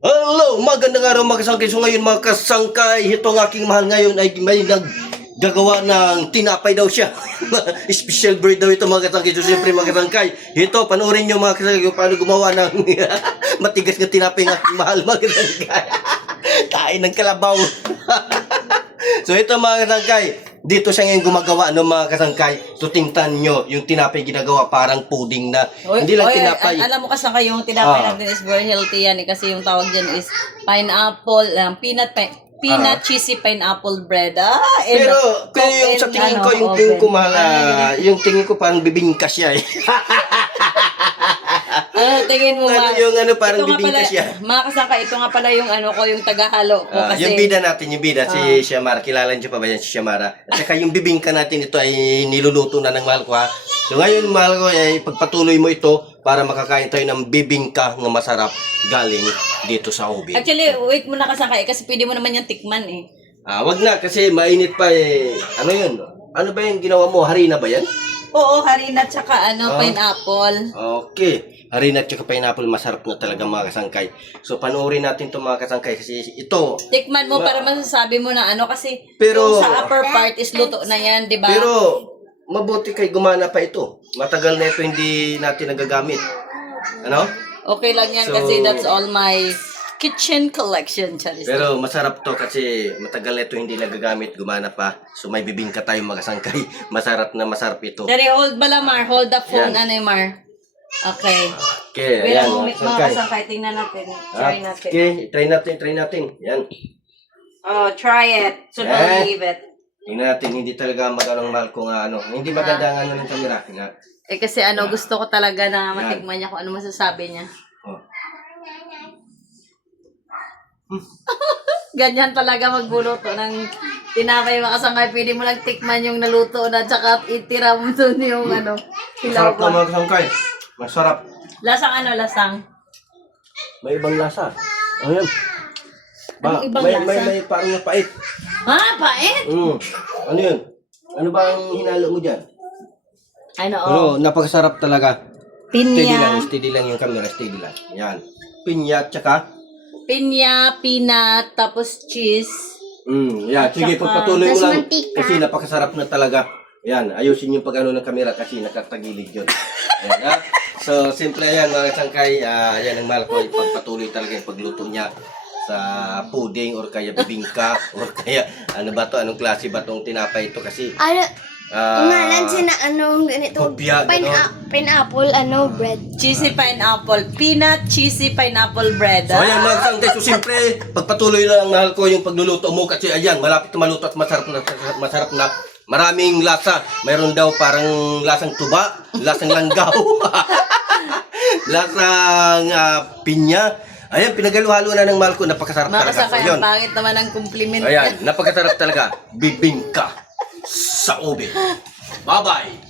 Hello, magandang araw mga kasangkay. So ngayon mga kasangkay, itong aking mahal ngayon ay may naggagawa ng tinapay daw siya. Special breed daw ito mga kasangkay. So siyempre mga kasangkay, ito panoorin nyo mga kasangkay kung paano gumawa ng matigas na tinapay ng aking mahal mga kasangkay. Kain ng kalabaw. So ito mga kasangkay, dito siya ngayon gumagawa ng mga kasangkay. So tingnan nyo, yung tinapay ginagawa parang pudding na. Hindi lang tinapay. Alam mo kasangkay yung tinapay natin is very healthy yan kasi yung tawag dyan is pineapple, peanut cheesy pineapple bread. Pero yung sa tingin ko, yung tingin ko mahal, yung tingin ko parang bibingka siya eh. Tingin mo ano yung parang bibingka siya. Mga kasangkay, ito nga pala yung yung tagahalo ko kasi. Yung bida natin, si Xiomara, kilala niyo pa ba yan si Xiomara? At saka yung bibingka natin ito ay niluluto na ng mahal ko ha. So ngayon mahal ko ay pagpatuloy mo ito para makakain tayo ng bibingka na masarap galing dito sa Ubi. Actually, wait muna kasangkay kasi pwede mo naman yung tikman eh. Wag na kasi mainit pa eh. Ano yun? Ano ba yung ginawa mo? Harina ba yan? Oo, harina at saka pineapple. Okay. Harina at saka pineapple, masarap na talaga mga kasangkay. So panoorin natin itong mga kasangkay kasi ito. Tikman mo para masasabi mo na kasi pero, yung sa upper part is luto na yan, di ba? Pero mabuti kay gumana pa ito. Matagal na ito hindi natin nagagamit. Ano? Okay lang yan kasi that's all my kitchen collection, Charis. Pero masarap to kasi matagal na ito hindi nagagamit, gumana pa. So may bibingka tayong magasangkay. Masarap ito. Dari, hold bala, Mar. Hold the phone, Mar. Okay. Okay, Wait ayan. a moment, mga kasangkay. Tingnan natin. Try natin. Okay, try natin. Yan. Oh, try it. So don't leave it. Tingnan natin, hindi talaga magandang mahal kung hindi maganda ang ng camera. Kasi gusto ko talaga na matikman niya kung ano masasabi niya. Oh. Ganyan talaga magbuluto ng tinapay mga kasangkay. Pwede mo lang tikman yung naluto na tsaka itira mo dun yung Masarap na mga kasangkay. Masarap. Lasang lasang? May ibang lasa. Ayan. Anong ibang lasa? May parang napait. Pait? Ano yun? Ano ba ang hinalo mo dyan? Pero napakasarap talaga. Pinya. Steady lang yung camera, steady lang. Yan. Pinya, tsaka? Pinya, peanut, tapos cheese. Yan. Sige, pagpatuloy mo lang. Kasi napakasarap na talaga. Yan. Ayusin yung pag ng camera kasi nakatagilid yun. Yan, ha? So, simple yan mga kasangkay. Yan ang mahal ko. Pagpatuloy talaga yung pagluto niya sa pudding or kaya bibingka or kaya anong klase ba itong tinapay ito kasi umalan siya na ganito kopya, pineapple bread, cheesy pineapple, peanut cheesy pineapple bread. So ayan mga kasangkay, so siyempre pagpatuloy lang mahal ko yung pagluluto mo kasi ayan malapit na maluto at masarap na maraming lasa. Mayroon daw parang lasang tuba, lasang langgaw, lasang pinya. Ayan, pinagalo-halo na ng mahal ko. Napakasarap talaga. Makasakay, ang pangit naman ang compliment. Ayan, napakasarap talaga. Bibingka sa Ubi. Bye-bye!